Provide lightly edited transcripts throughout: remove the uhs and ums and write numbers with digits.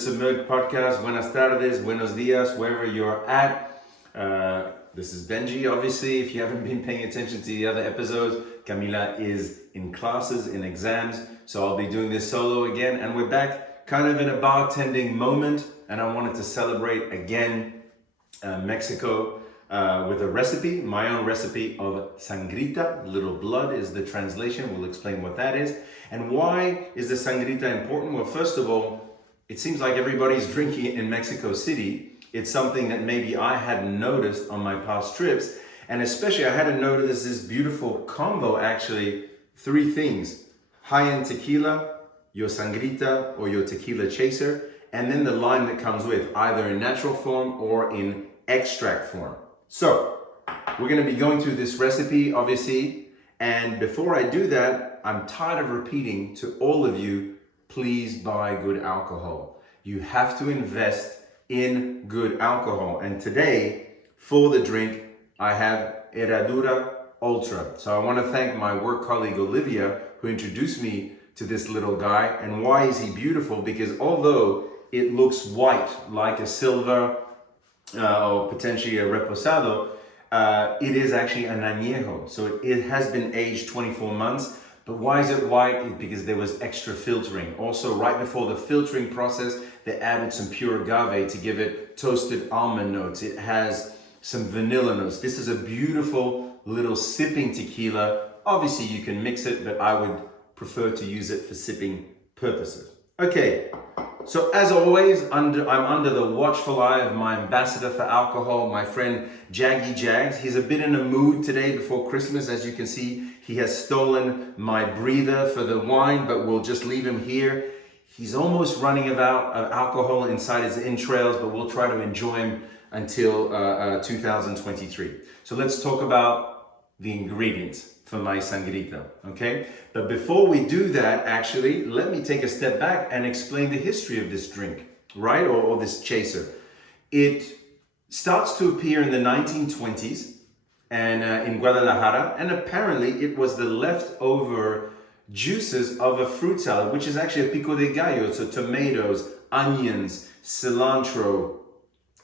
Submerged Podcast. Buenas tardes, buenos dias, wherever you're at. This is Benji, obviously. If you haven't been paying attention to the other episodes, Camila is in classes, in exams, so I'll be doing this solo again. And we're back kind of in a bartending moment, and I wanted to celebrate again Mexico with a recipe, my own recipe of Sangrita. Little blood is the translation. We'll explain what that is. And why is the Sangrita important? Well, first of all, it seems like everybody's drinking it in Mexico City. It's something that maybe I hadn't noticed on my past trips. And especially I hadn't noticed this beautiful combo, actually, three things: high-end tequila, your Sangrita or your tequila chaser, and then the lime that comes with, either in natural form or in extract form. So we're gonna be going through this recipe, obviously. And before I do that, I'm tired of repeating to all of you, please buy good alcohol. You have to invest in good alcohol. And today, for the drink, I have Herradura Ultra. So I want to thank my work colleague Olivia, who introduced me to this little guy. And why is he beautiful? Because although it looks white like a silver or potentially a reposado, it is actually an añejo. So it has been aged 24 months. But why is it white? Because there was extra filtering. Also, right before the filtering process, they added some pure agave to give it toasted almond notes. It has some vanilla notes. This is a beautiful little sipping tequila. Obviously, you can mix it, but I would prefer to use it for sipping purposes. Okay, so as always, I'm under the watchful eye of my ambassador for alcohol, my friend Jaggy Jags. He's a bit in a mood today before Christmas. As you can see, he has stolen my breather for the wine, but we'll just leave him here. He's almost running out of alcohol inside his entrails, but we'll try to enjoy him until 2023. So let's talk about the ingredients for my sangrita, okay? But before we do that, actually, let me take a step back and explain the history of this drink, right? Or this chaser. It starts to appear in the 1920s and in Guadalajara, and apparently it was the leftover juices of a fruit salad, which is actually a pico de gallo, so tomatoes, onions, cilantro,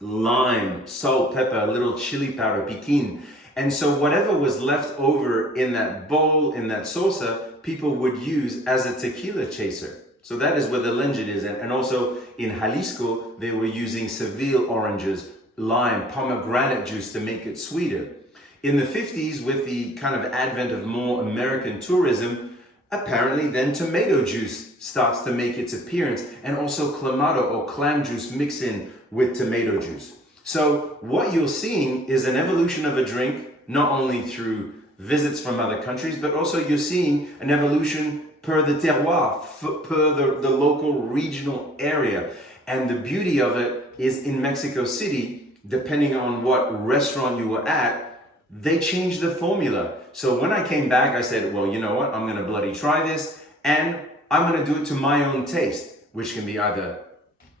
lime, salt, pepper, a little chili powder, piquin. And so whatever was left over in that bowl, in that salsa, people would use as a tequila chaser. So that is where the legend is. And also in Jalisco, they were using Seville oranges, lime, pomegranate juice to make it sweeter. In the 50s, with the kind of advent of more American tourism, apparently then tomato juice starts to make its appearance, and also clamato or clam juice mixed in with tomato juice. So what you're seeing is an evolution of a drink, not only through visits from other countries, but also you're seeing an evolution per the terroir, per the local regional area. And the beauty of it is in Mexico City, depending on what restaurant you were at, they changed the formula. So when I came back, I said, well, you know what? I'm gonna bloody try this, and I'm gonna do it to my own taste, which can be either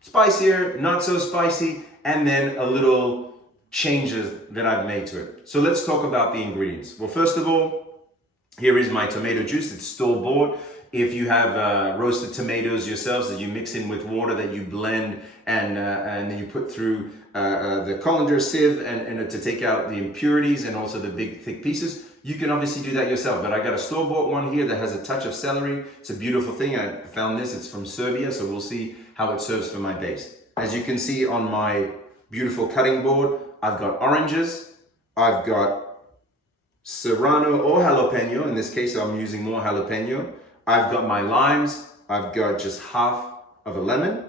spicier, not so spicy, and then a little changes that I've made to it. So let's talk about the ingredients. Well, first of all, here is my tomato juice. It's store-bought. If you have roasted tomatoes yourselves that you mix in with water that you blend and then you put through the colander sieve and to take out the impurities and also the big thick pieces, you can obviously do that yourself. But I got a store-bought one here that has a touch of celery. It's a beautiful thing. I found this. It's from Serbia, so we'll see how it serves for my base. As you can see on my beautiful cutting board, I've got oranges, I've got serrano or jalapeno. In this case, I'm using more jalapeno. I've got my limes, I've got just half of a lemon.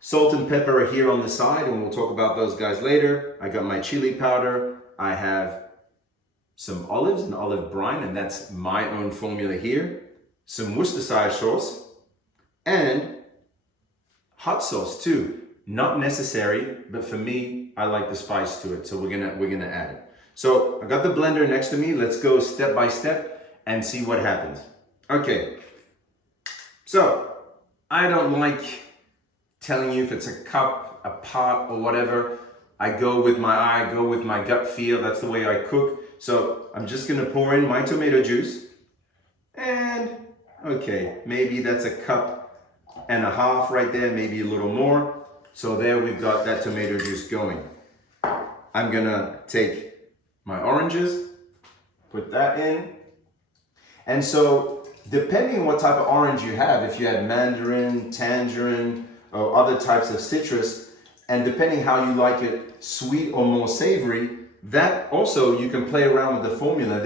Salt and pepper are here on the side, and we'll talk about those guys later. I got my chili powder. I have some olives, an olive brine, and that's my own formula here. Some Worcestershire sauce, and hot sauce too. Not necessary, but for me, I like the spice to it, so we're gonna add it. So I got the blender next to me. Let's go step by step and see what happens. Okay, so I don't like telling you if it's a cup, a pot, or whatever. I go with my eye, I go with my gut feel. That's the way I cook. So I'm just gonna pour in my tomato juice, and okay, maybe that's a cup and a half right there, maybe a little more. So there we've got that tomato juice going. I'm gonna take my oranges, put that in. And so depending on what type of orange you have, if you had mandarin, tangerine, or other types of citrus, and depending how you like it, sweet or more savory, that also you can play around with the formula.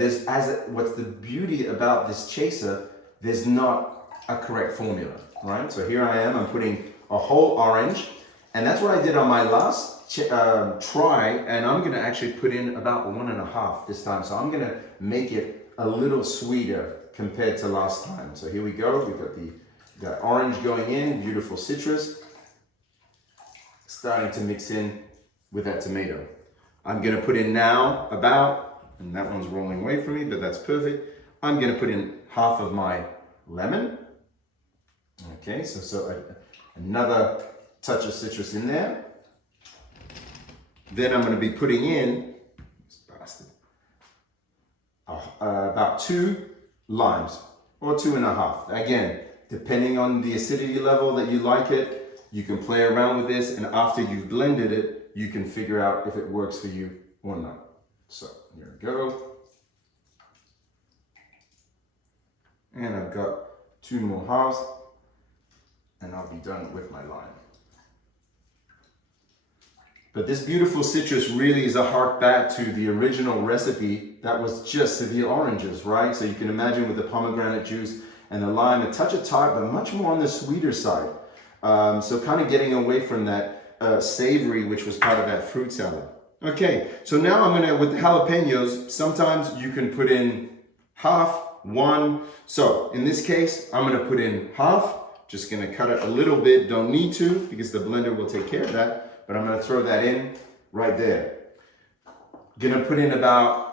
What's the beauty about this chaser, there's not a correct formula, right? So here I am, I'm putting a whole orange, and that's what I did on my last try, and I'm gonna actually put in about 1.5 this time. So I'm gonna make it a little sweeter compared to last time. So here we go, we've got the orange going in, beautiful citrus, starting to mix in with that tomato. I'm gonna put in now and that one's rolling away from me, but that's perfect. I'm gonna put in half of my lemon. Okay, so another touch of citrus in there. Then I'm gonna be putting in, about 2 limes, or 2.5. Again, depending on the acidity level that you like it, you can play around with this, and after you've blended it, you can figure out if it works for you or not. So here we go. And I've got 2 more halves, and I'll be done with my lime. But this beautiful citrus really is a hark back to the original recipe that was just Seville oranges, right? So you can imagine with the pomegranate juice and the lime, a touch of tart, but much more on the sweeter side. So kind of getting away from that savory, which was part of that fruit salad. Okay, so now I'm gonna, with the jalapenos, sometimes you can put in half, 1. So in this case, I'm gonna put in half, just gonna cut it a little bit, don't need to, because the blender will take care of that. But I'm gonna throw that in right there. Gonna put in about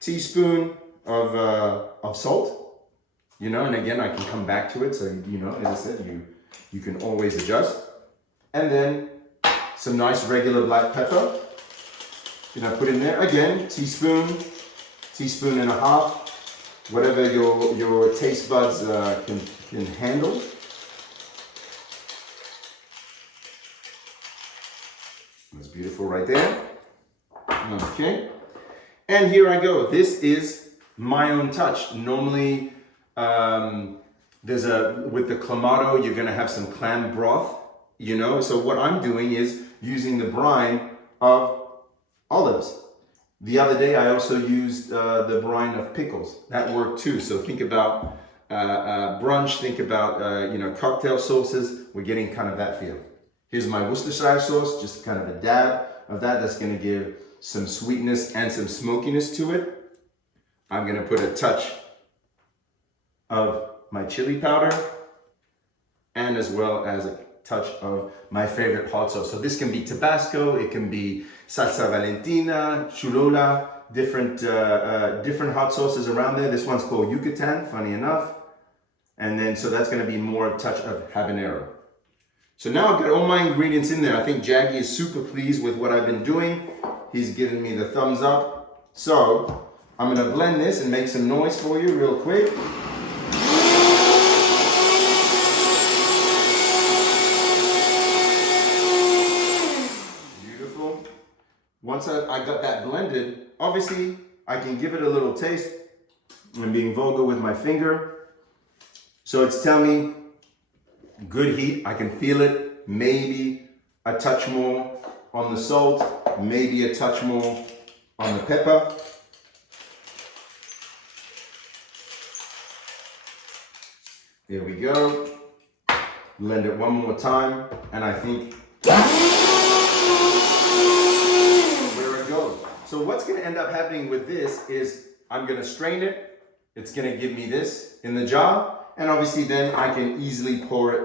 teaspoon of salt, you know, and again, I can come back to it. So, you know, as I said, you can always adjust. And then some nice regular black pepper. Gonna put in there, again, teaspoon and a half, whatever your taste buds can handle. That's beautiful right there. Okay. And here I go. This is my own touch. Normally, with the clamato, you're going to have some clam broth, you know. So what I'm doing is using the brine of olives. The other day, I also used the brine of pickles. That worked too. So think about brunch, think about, cocktail sauces. We're getting kind of that feel. Here's my Worcestershire sauce, just kind of a dab of that. That's gonna give some sweetness and some smokiness to it. I'm gonna put a touch of my chili powder and as well as a touch of my favorite hot sauce. So this can be Tabasco, it can be salsa Valentina, chulola, different hot sauces around there. This one's called Yucatan, funny enough. And then, so that's gonna be more a touch of habanero. So now I've got all my ingredients in there. I think Jackie is super pleased with what I've been doing. He's giving me the thumbs up. So I'm gonna blend this and make some noise for you real quick. Beautiful. Once I got that blended, obviously I can give it a little taste. I'm being vulgar with my finger. So it's telling me good heat, I can feel it. Maybe a touch more on the salt, maybe a touch more on the pepper. There we go. Blend it one more time, and I think where it goes. So what's gonna end up happening with this is I'm gonna strain it. It's gonna give me this in the jar. And obviously then I can easily pour it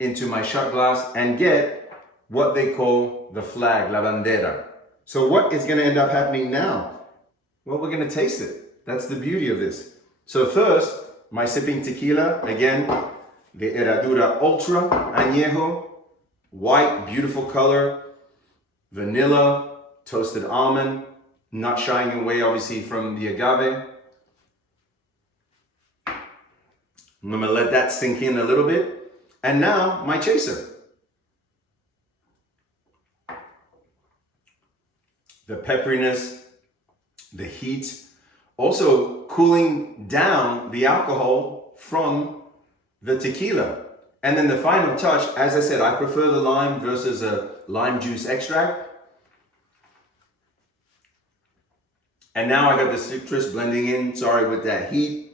into my shot glass and get what they call the flag, la bandera. So what is gonna end up happening now? Well, we're gonna taste it. That's the beauty of this. So first, my sipping tequila, again, the Herradura Ultra Añejo, white, beautiful color, vanilla, toasted almond, not shying away obviously from the agave. I'm gonna let that sink in a little bit. And now my chaser. The pepperiness, the heat, also cooling down the alcohol from the tequila. And then the final touch, as I said, I prefer the lime versus a lime juice extract. And now I got the citrus blending in, with that heat,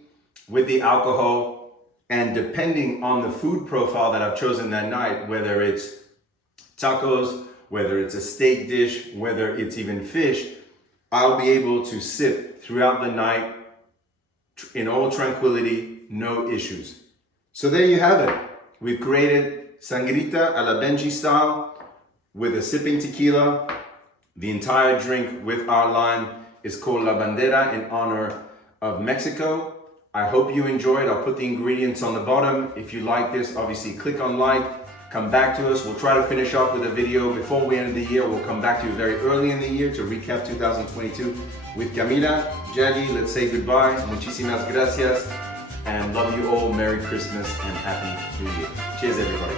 with the alcohol. And depending on the food profile that I've chosen that night, whether it's tacos, whether it's a steak dish, whether it's even fish, I'll be able to sip throughout the night in all tranquility, no issues. So there you have it. We've created Sangrita a la Benji style with a sipping tequila. The entire drink with our lime is called La Bandera in honor of Mexico. I hope you enjoyed. I'll put the ingredients on the bottom. If you like this, obviously click on like, come back to us. We'll try to finish off with a video before we end the year. We'll come back to you very early in the year to recap 2022 with Camila. Jadi, let's say goodbye. Muchísimas gracias. And love you all. Merry Christmas and Happy New Year. Cheers, everybody.